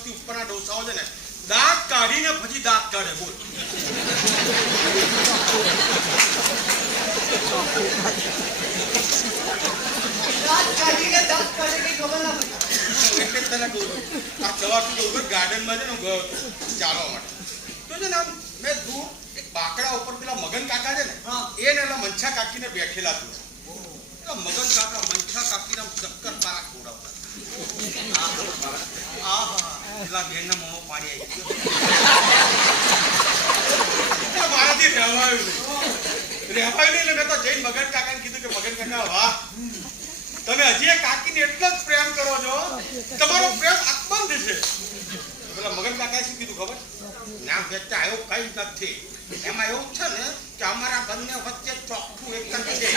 વર્ષથી ઉપરના ડોસાઓ છે ને દાંત કાઢીને પછી દાંત કાઢે. બોલ દાંત કાઢીને દાંત કાઢે કઈ ખબર ના પડી. એટલે તને કહું છું આ સવારથી તો ઉપર ગાર્ડનમાં છે ને હું ગયો હતો ચાલવા માટે. તો છે ને આમ મેં દૂર એક બાકડા ઉપર પેલા મગન કાકા છે ને એને એલા મંછા કાકીને બેઠેલા હતું. મગન કાકા મંછા કાકીને ચક્કર પારા ખવડાવતા. પેલા બેનના મોંમાં પાણી આવી ગયું. મારાથી રહેવાયું નહીં એટલે મેં તો જઈને મગન કાકાને કીધું કે મગન કાકા વાહ, તમે હજી એક કાકીને એટલો જ પ્રેમ કરો છો, તમારો પ્રેમ અકબંધ છે. પેલા મગન કાકાએ શું કીધું ખબર? ના બેટા એવું કઈ નથી, એમાં એવું છે ને કે અમારા બંને વચ્ચે ચોખ્ખું એક જ છે.